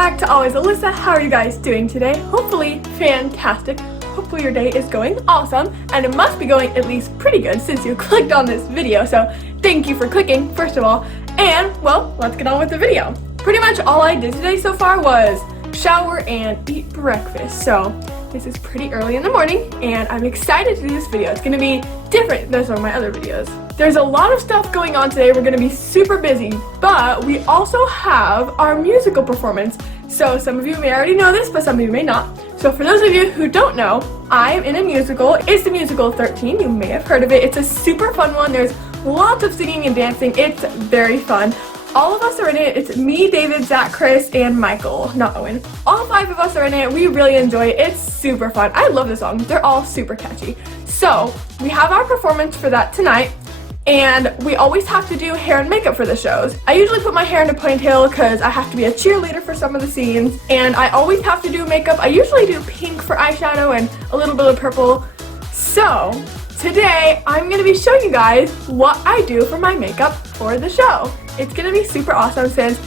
back to Always Alyssa. How are you guys doing today? Hopefully fantastic. Hopefully your day is going awesome, and it must be going at least pretty good since you clicked on this video, so thank you for clicking, first of all. And, well, let's get on with the video. Pretty much all I did today so far was shower and eat breakfast, so this is pretty early in the morning, and I'm excited to do this video. It's going to be different than some of my other videos. There's a lot of stuff going on today. We're going to be super busy, but we also have our musical performance. So some of you may already know this, but some of you may not. So for those of you who don't know, I am in a musical. It's the musical 13. You may have heard of it. It's a super fun one. There's lots of singing and dancing. It's very fun. All of us are in it. It's me, David, Zach, Chris, and Michael, not Owen. All 5 of us are in it. We really enjoy it. It's super fun. I love the songs. They're all super catchy. So we have our performance for that tonight. And we always have to do hair and makeup for the shows. I usually put my hair in a ponytail because I have to be a cheerleader for some of the scenes. And I always have to do makeup. I usually do pink for eyeshadow and a little bit of purple. So today I'm going to be showing you guys what I do for my makeup for the show. It's going to be super awesome since,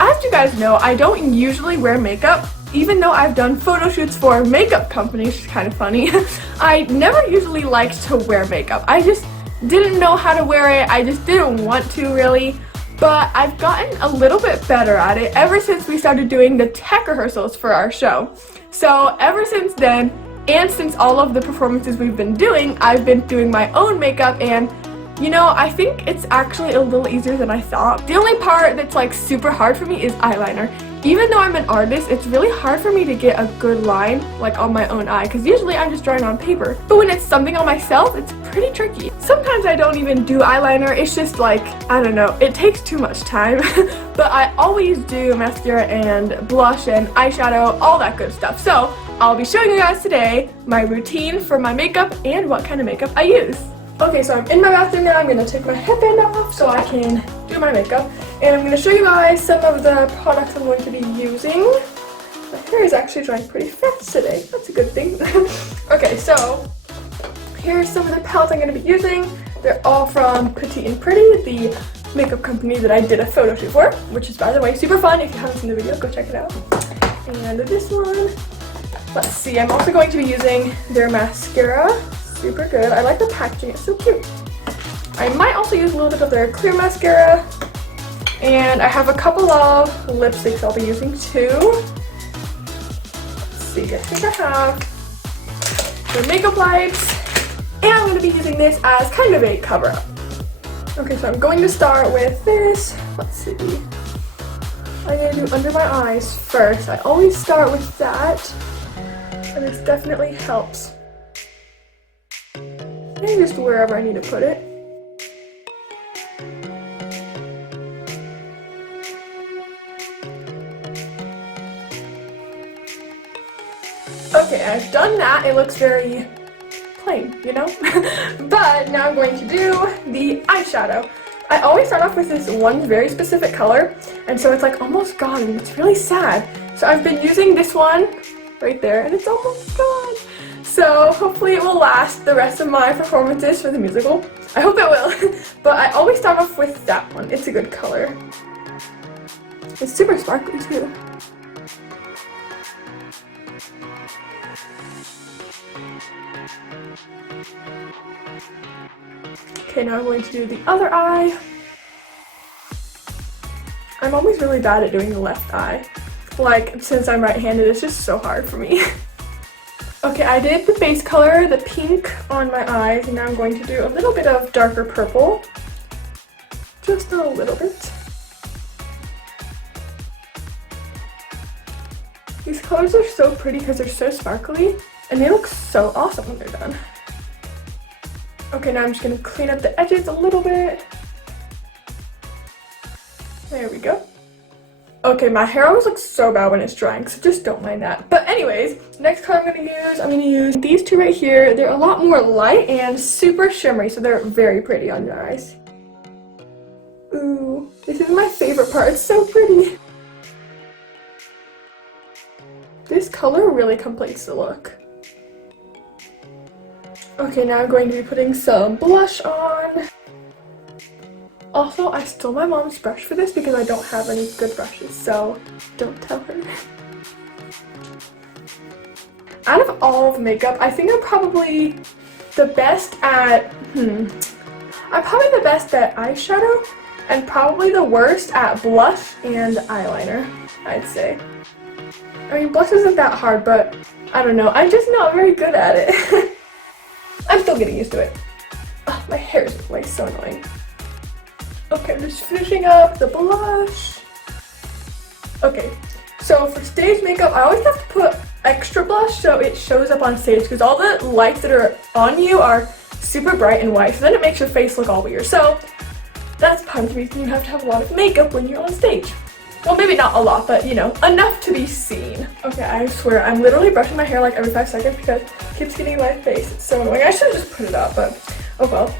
as you guys know, I don't usually wear makeup. Even though I've done photo shoots for makeup companies, which is kind of funny, I never usually liked to wear makeup. I just didn't know how to wear it. I just didn't want to really, but I've gotten a little bit better at it ever since we started doing the tech rehearsals for our show. So ever since then, and since all of the performances we've been doing, I've been doing my own makeup, and you know, I think it's actually a little easier than I thought. The only part that's like super hard for me is eyeliner. Even though I'm an artist, it's really hard for me to get a good line like on my own eye, because usually I'm just drawing on paper. But when it's something on myself, it's pretty tricky. Sometimes I don't even do eyeliner. It's just like, I don't know, it takes too much time. But I always do mascara and blush and eyeshadow, all that good stuff. So I'll be showing you guys today my routine for my makeup and what kind of makeup I use. Okay, so I'm in my bathroom now. I'm going to take my headband off so I can do my makeup. And I'm going to show you guys some of the products I'm going to be using. My hair is actually drying pretty fast today. That's a good thing. Okay, so here's some of the palettes I'm going to be using. They're all from Petite and Pretty, the makeup company that I did a photo shoot for, which is, by the way, super fun. If you haven't seen the video, go check it out. And this one, let's see, I'm also going to be using their mascara. Super good. I like the packaging, it's so cute. I might also use a little bit of their clear mascara. And I have a couple of lipsticks I'll be using too. Let's see, I think I have the makeup wipes. And I'm going to be using this as kind of a cover-up. Okay, so I'm going to start with this. Let's see. I'm going to do under my eyes first. I always start with that. And this definitely helps. And just wherever I need to put it. Okay, I've done that. It looks very plain, you know? But now I'm going to do the eyeshadow. I always start off with this one very specific color, and so it's like almost gone, and it's really sad. So I've been using this one right there, and it's almost gone. So hopefully it will last the rest of my performances for the musical. I hope it will. But I always start off with that one. It's a good color. It's super sparkly too. Okay, now I'm going to do the other eye. I'm always really bad at doing the left eye. Like, since I'm right-handed, it's just so hard for me. Okay, I did the base color, the pink, on my eyes, and now I'm going to do a little bit of darker purple. Just a little bit. These colors are so pretty because they're so sparkly, and they look so awesome when they're done. Okay, now I'm just going to clean up the edges a little bit. There we go. Okay, my hair always looks so bad when it's drying, so just don't mind that. But anyways, next color I'm going to use these two right here. They're a lot more light and super shimmery, so they're very pretty on your eyes. Ooh, this is my favorite part. It's so pretty. This color really completes the look. Okay, now I'm going to be putting some blush on. Also, I stole my mom's brush for this because I don't have any good brushes, so don't tell her. Out of all of makeup, I think I'm probably the best at, I'm probably the best at eyeshadow and probably the worst at blush and eyeliner, I'd say. I mean, blush isn't that hard, but I don't know, I'm just not very good at it. I'm still getting used to it. Oh, my hair is like so annoying. Okay, I'm just finishing up the blush. Okay, so for stage makeup, I always have to put extra blush so it shows up on stage because all the lights that are on you are super bright and white, so then it makes your face look all weird. So that's part of the reason you have to have a lot of makeup when you're on stage. Well, maybe not a lot, but you know, enough to be seen. Okay, I swear, I'm literally brushing my hair like every 5 seconds because it keeps getting in my face. It's so annoying. I should have just put it up, but oh well.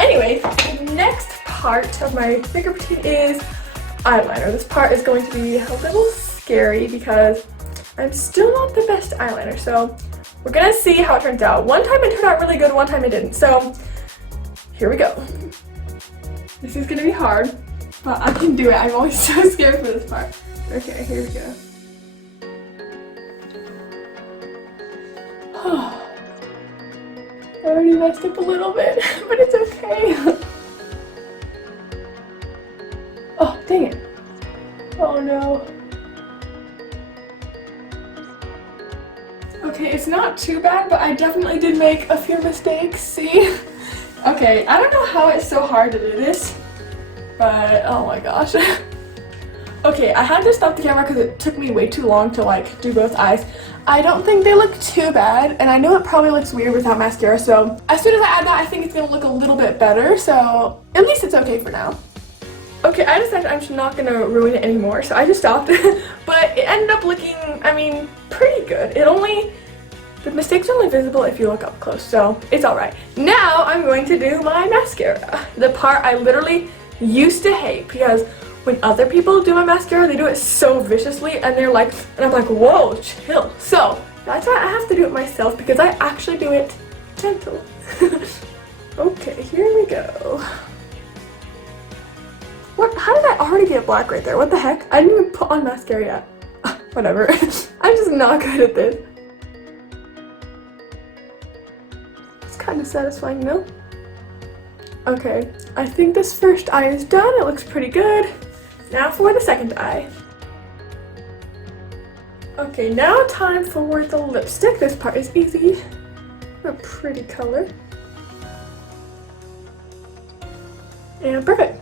Anyway, the next part of my makeup routine is eyeliner. This part is going to be a little scary because I'm still not the best eyeliner, so we're gonna see how it turns out. One time it turned out really good, one time it didn't, so here we go. This is gonna be hard, but I can do it. I'm always so scared for this part. Okay, here we go. I already messed up a little bit, but it's okay. Oh, dang it. Oh no. Okay, it's not too bad, but I definitely did make a few mistakes, see? Okay, I don't know how it's so hard to do this, but oh my gosh. Okay, I had to stop the camera because it took me way too long to like do both eyes. I don't think they look too bad, and I know it probably looks weird without mascara, so as soon as I add that, I think it's gonna look a little bit better, so at least it's okay for now. Okay, I decided I'm just not gonna ruin it anymore, so I just stopped. But it ended up looking, I mean, pretty good. The mistakes are only visible if you look up close, so it's alright. Now I'm going to do my mascara. The part I literally used to hate because when other people do my mascara, they do it so viciously and I'm like, whoa, chill. So that's why I have to do it myself because I actually do it gentle. Okay, here we go. What? How did I already get black right there? What the heck? I didn't even put on mascara yet. Whatever. I'm just not good at this. It's kind of satisfying, though. Okay, I think this first eye is done. It looks pretty good. Now for the second eye. Okay, now time for the lipstick. This part is easy. A pretty color. And perfect.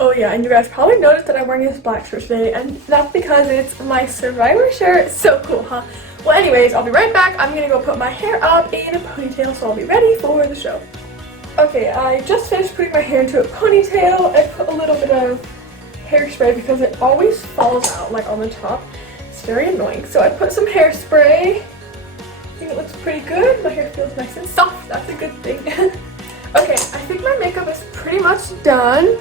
Oh yeah, and you guys probably noticed that I'm wearing this black shirt today, and that's because it's my Survivor shirt. So cool, huh? Well anyways, I'll be right back. I'm gonna go put my hair up in a ponytail, so I'll be ready for the show. Okay, I just finished putting my hair into a ponytail. I put a little bit of hairspray because it always falls out like on the top. It's very annoying. So I put some hairspray. I think it looks pretty good. My hair feels nice and soft. That's a good thing. Okay, I think my makeup is pretty much done.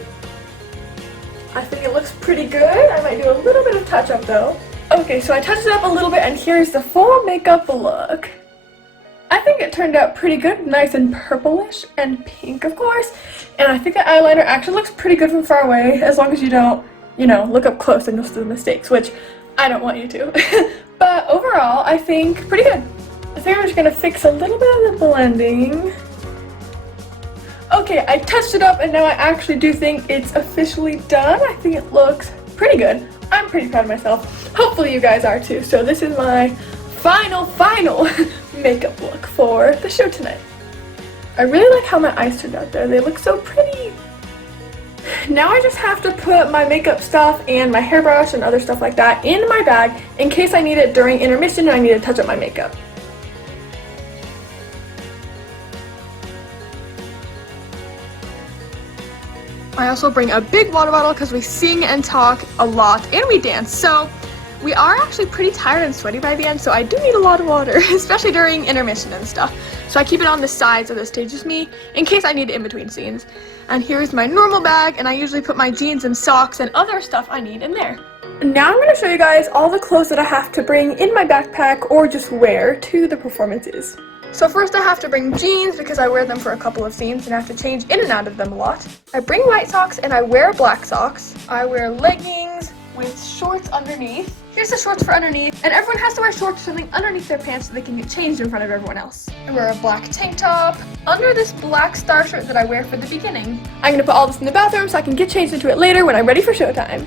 I think it looks pretty good. I might do a little bit of touch up though. Okay, so I touched it up a little bit and here's the full makeup look. I think it turned out pretty good, nice and purplish and pink of course. And I think the eyeliner actually looks pretty good from far away as long as you don't, you know, look up close and you'll see the mistakes, which I don't want you to. But overall, I think pretty good. I think I'm just gonna fix a little bit of the blending. Okay, I touched it up and now I actually do think it's officially done. I think it looks pretty good. I'm pretty proud of myself. Hopefully you guys are too. So this is my final makeup look for the show tonight. I really like how my eyes turned out there. They look so pretty. Now I just have to put my makeup stuff and my hairbrush and other stuff like that in my bag in case I need it during intermission and I need to touch up my makeup. I also bring a big water bottle because we sing and talk a lot and we dance, so we are actually pretty tired and sweaty by the end, so I do need a lot of water, especially during intermission and stuff. So I keep it on the sides of the stage with me in case I need it in between scenes. And here's my normal bag, and I usually put my jeans and socks and other stuff I need in there. Now I'm going to show you guys all the clothes that I have to bring in my backpack or just wear to the performances. So first I have to bring jeans because I wear them for a couple of scenes and I have to change in and out of them a lot. I bring white socks and I wear black socks. I wear leggings with shorts underneath. Here's the shorts for underneath, and everyone has to wear shorts or something underneath their pants so they can get changed in front of everyone else. I wear a black tank top under this black star shirt that I wear for the beginning. I'm gonna put all this in the bathroom so I can get changed into it later when I'm ready for showtime.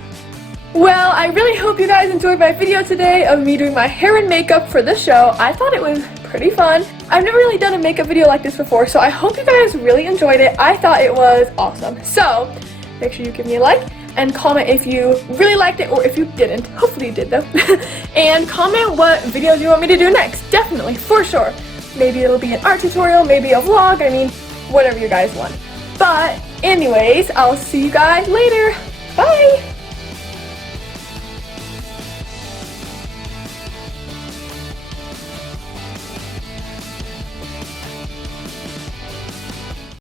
Well, I really hope you guys enjoyed my video today of me doing my hair and makeup for this show. I thought it was pretty fun. I've never really done a makeup video like this before, so I hope you guys really enjoyed it. I thought it was awesome. So, make sure you give me a like and comment if you really liked it or if you didn't. Hopefully you did though. And comment what videos you want me to do next. Definitely, for sure. Maybe it'll be an art tutorial, maybe a vlog, I mean, whatever you guys want. But anyways, I'll see you guys later. Bye!